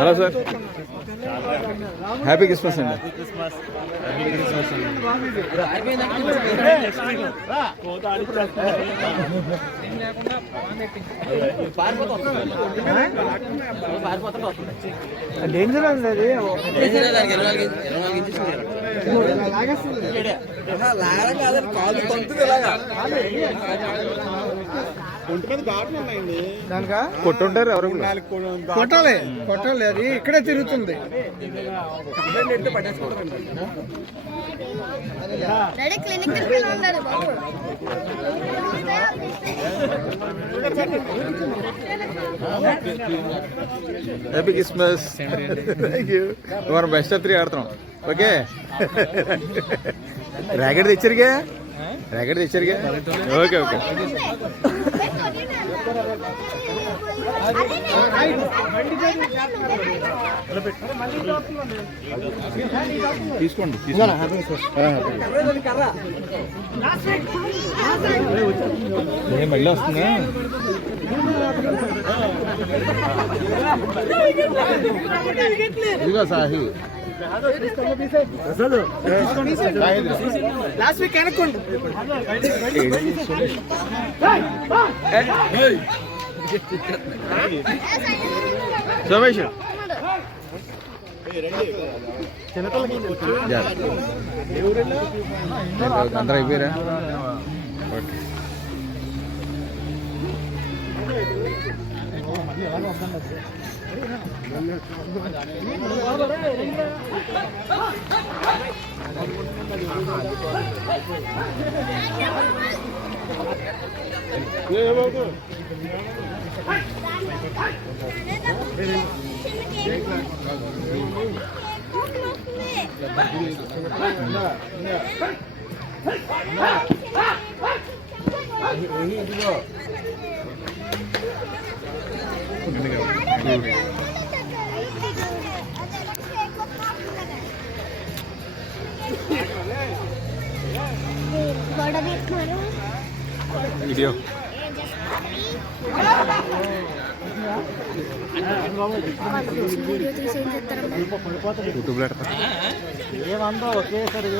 Hello sir, happy Christmas అండి. Danger అండి అది. కొట్టుంటారు ఎవరు? కొట్టాలి కొట్టాలి, అది ఇక్కడే తిరుగుతుంది. Happy Christmas. Thank you. మనం బెస్ట్ ఆఫ్ 3 ఆడుతున్నాం. ఓకే, ర్యాకెట్ తెచ్చారుగా? ర్యాకెట్ తెచ్చారుగా? Okay okay. తీసుకోండి మళ్ళీ వస్తుందా? ఇదిగో సాహి లాస్ట్ వీక్ కనుక్కోండి. సోమేష్ అందరూ అయిపోయారా? ఓకే. వీడియో యూట్యూబ్లో ఏమందో ఒకేసారి